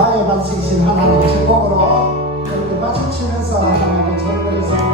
나의 반석이신 하나님 제목으로 이렇게 맞춤치면서 하나님을 전도해서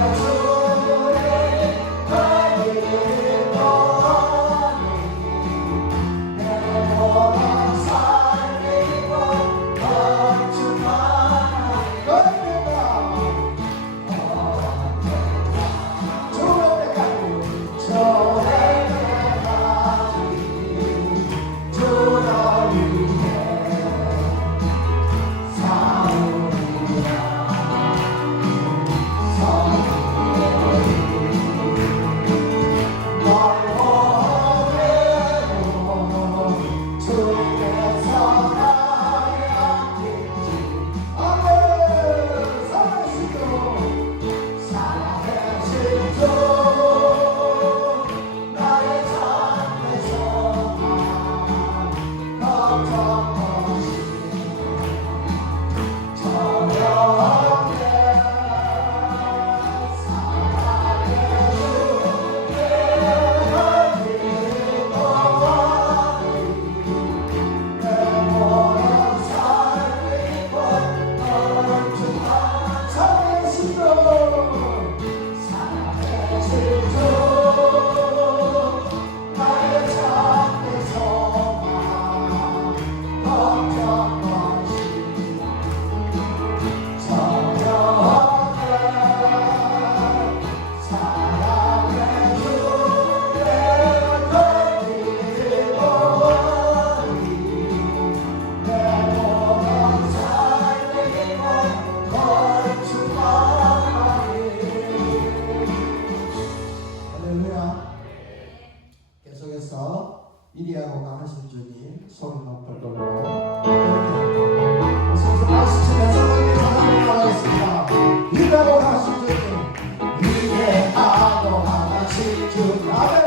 Lord. 하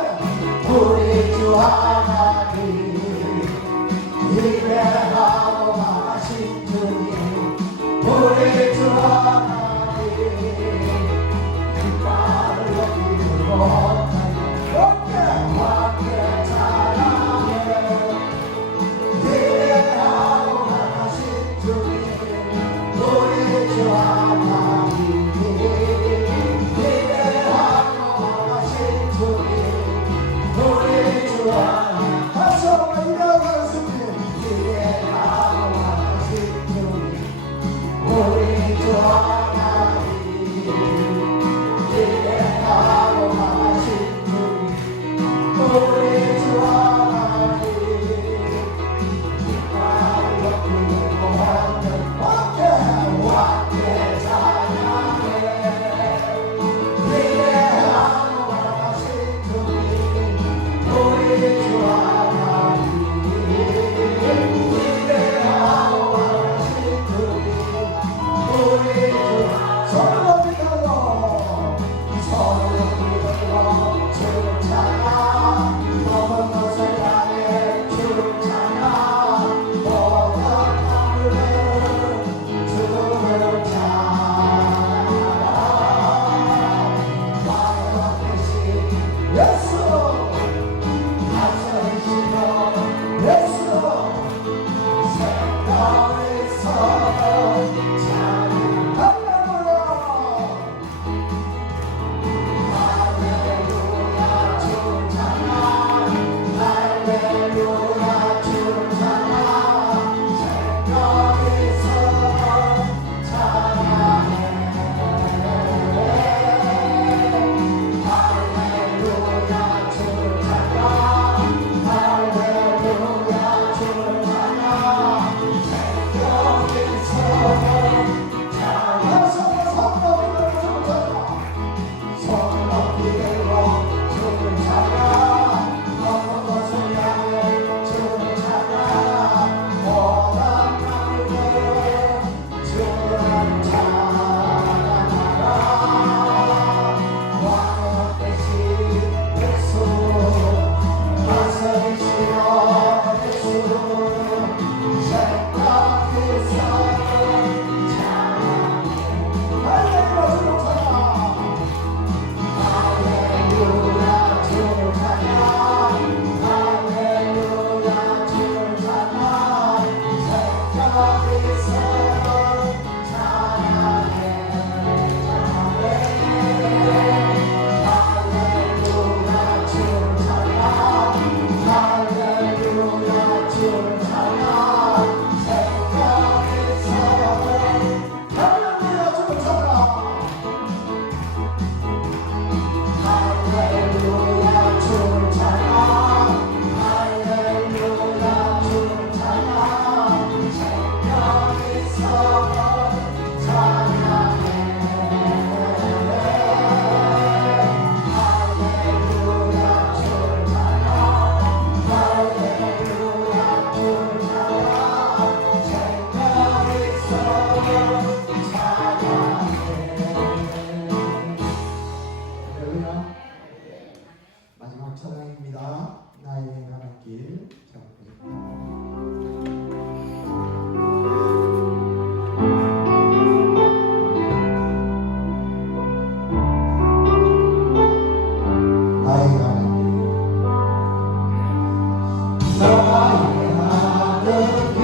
너의 하늘이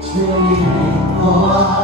주님 보아